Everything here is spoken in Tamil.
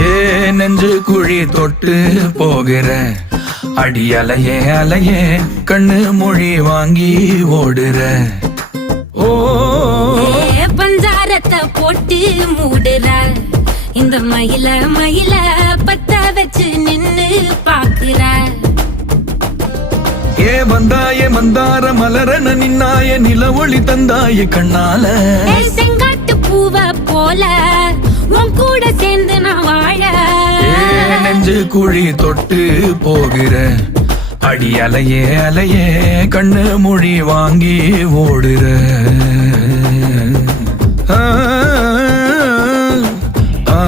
ஏ நெஞ்சு குழி தொட்டு போகிற அடி அலையே அலையே கண்ணு மொழி வாங்கி ஓடுற. ஓ பஞ்சாரத்தை போட்டு மூடுற இந்த மயில மயில பத்த வச்சு நின்னு பாக்குற. ஏ வந்தாய மந்தார மலரன நின்னாய நில ஒளி தந்தாய கண்ணால. செங்காட்டு பூவ போல உன் கூட சேர்ந்து நான் வாழ. நெஞ்சு குழி தொட்டு போகிற அடி அலையே அலையே கண்ணு மொழி வாங்கி ஓடுற. ஆ ஆ